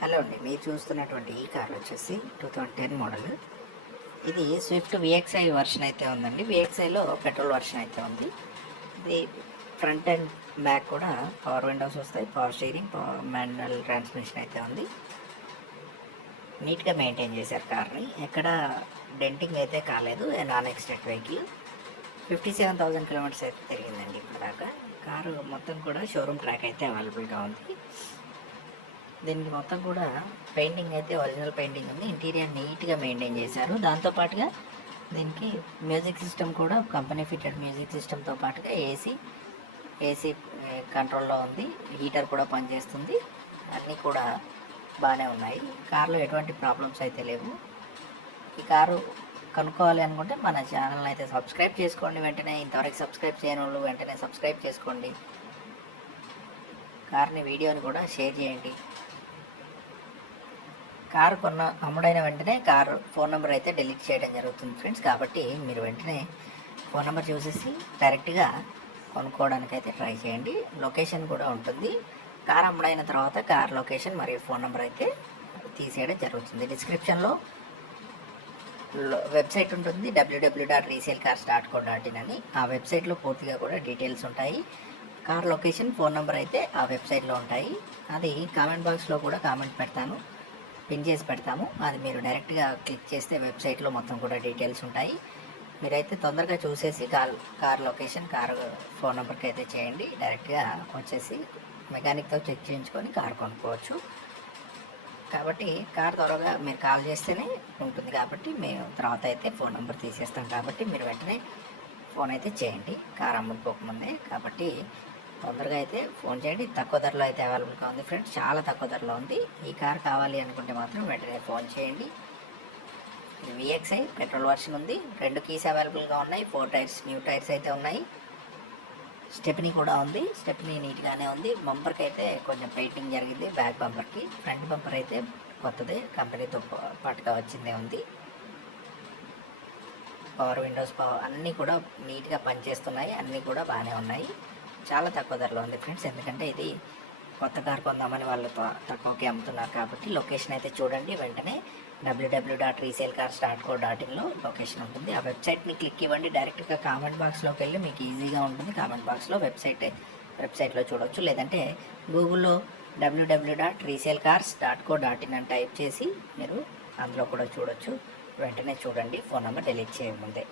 Hello అండి మీరు చూస్తున్నటువంటి ఈ కార్ వచ్చేసి టూ థౌజండ్ టెన్ మోడల్. ఇది Swift V X I version అయితే ఉందండి. విఎక్స్ఐలో పెట్రోల్ వర్షన్ అయితే ఉంది. ఇది ఫ్రంట్ అండ్ బ్యాక్ కూడా పవర్ విండోస్ వస్తాయి. Power steering power manual transmission అయితే ఉంది. నీట్గా మెయింటైన్ చేశారు కార్ని. ఎక్కడ డెంటింగ్ అయితే కాలేదు. Non accident vehicle fifty seven thousand kilometres అయితే తిరిగిందండి ఇప్పటిదాకా. కారు మొత్తం కూడా షోరూమ్ ట్రాక్ అయితే అవైలబుల్గా ఉంది. దీనికి మొత్తం కూడా పెయింటింగ్ అయితే ఒరిజినల్ పెయింటింగ్ ఉంది. ఇంటీరియర్ నీట్గా మెయింటైన్ చేశారు. దాంతోపాటుగా దీనికి మ్యూజిక్ సిస్టమ్ కూడా కంపెనీ ఫిట్టెడ్ మ్యూజిక్ సిస్టమ్తో పాటుగా ఏసీ ఏసీ కంట్రోల్లో ఉంది. హీటర్ కూడా పనిచేస్తుంది. అన్నీ కూడా బాగానే ఉన్నాయి. కార్లో ఎటువంటి ప్రాబ్లమ్స్ అయితే లేవు. ఈ కారు కనుక్కోవాలి అనుకుంటే మన ఛానల్ని అయితే సబ్స్క్రైబ్ చేసుకోండి వెంటనే. ఇంతవరకు సబ్స్క్రైబ్ చేయని వాళ్ళు వెంటనే సబ్స్క్రైబ్ చేసుకోండి. కార్ని వీడియోని కూడా షేర్ చేయండి. కారు కొన్న అమ్ముడైన వెంటనే కారు ఫోన్ నెంబర్ అయితే డిలీట్ చేయడం జరుగుతుంది ఫ్రెండ్స్. కాబట్టి మీరు వెంటనే ఫోన్ నెంబర్ చూసేసి డైరెక్ట్గా కొనుక్కోవడానికి అయితే ట్రై చేయండి. లొకేషన్ కూడా ఉంటుంది. కార్ అమ్ముడైన తర్వాత కార్ లొకేషన్ మరియు ఫోన్ నెంబర్ అయితే తీసేయడం జరుగుతుంది. డిస్క్రిప్షన్లో వెబ్సైట్ ఉంటుంది. W W dot resale car start co dot in అని. ఆ వెబ్సైట్లో పూర్తిగా కూడా డీటెయిల్స్ ఉంటాయి. కార్ లొకేషన్ ఫోన్ నెంబర్ అయితే ఆ వెబ్సైట్లో ఉంటాయి. అది కామెంట్ బాక్స్లో కూడా కామెంట్ పెడతాను. పిన్ చేసి పెడతాము. అది మీరు డైరెక్ట్గా క్లిక్ చేస్తే వెబ్సైట్లో మొత్తం కూడా డీటెయిల్స్ ఉంటాయి. మీరైతే తొందరగా చూసేసి car car location car phone నెంబర్కి అయితే చేయండి. డైరెక్ట్గా వచ్చేసి మెకానిక్తో చెక్ చేయించుకొని కార్ కొనుక్కోవచ్చు. కాబట్టి కార్ త్వరగా మీరు కాల్ చేస్తేనే ఉంటుంది కాబట్టి మేము తర్వాత అయితే ఫోన్ నెంబర్ తీసేస్తాం కాబట్టి మీరు వెంటనే ఫోన్ అయితే చేయండి. కార్ అమ్ముకోకముందే కాబట్టి తొందరగా అయితే ఫోన్ చేయండి. తక్కువ ధరలో అయితే అవైలబుల్గా ఉంది ఫ్రెండ్స్. చాలా తక్కువ ధరలో ఉంది. ఈ కార్ కావాలి అనుకుంటే మాత్రం వెంటనే ఫోన్ చేయండి. విఎక్స్ఐ పెట్రోల్ వర్షన్ ఉంది. రెండు కీస్ అవైలబుల్గా ఉన్నాయి. ఫోర్ టైర్స్ న్యూ టైర్స్ అయితే ఉన్నాయి. స్టెప్ని కూడా ఉంది. స్టెప్ని నీట్గానే ఉంది. బంపర్కి అయితే కొంచెం పెయింటింగ్ జరిగింది. బ్యాక్ బంపర్కి. ఫ్రంట్ బంపర్ అయితే కొత్తదే. కంపెనీతో పాటుగా వచ్చిందే ఉంది. పవర్ విండోస్ పవర్ అన్నీ కూడా నీట్గా పనిచేస్తున్నాయి. అన్నీ కూడా బాగానే ఉన్నాయి. చాలా తక్కువ ధరలో ఉంది ఫ్రెండ్స్. ఎందుకంటే ఇది కొత్త కార్ కొందామని వాళ్ళు త- అమ్ముతున్నారు కాబట్టి లొకేషన్ అయితే చూడండి. వెంటనే W W dot resale cars dot co dot ఇన్లో location ఉంటుంది. ఆ వెబ్సైట్ని క్లిక్ ఇవ్వండి. డైరెక్ట్గా కామెంట్ బాక్స్లోకి వెళ్ళి మీకు ఈజీగా ఉంటుంది. కామెంట్ బాక్స్లో వెబ్సైట్ వెబ్సైట్లో చూడవచ్చు లేదంటే గూగుల్లో W W dot resale cars dot co dot in అని టైప్ చేసి మీరు అందులో కూడా చూడొచ్చు. వెంటనే చూడండి. Phone number delete చేయముందే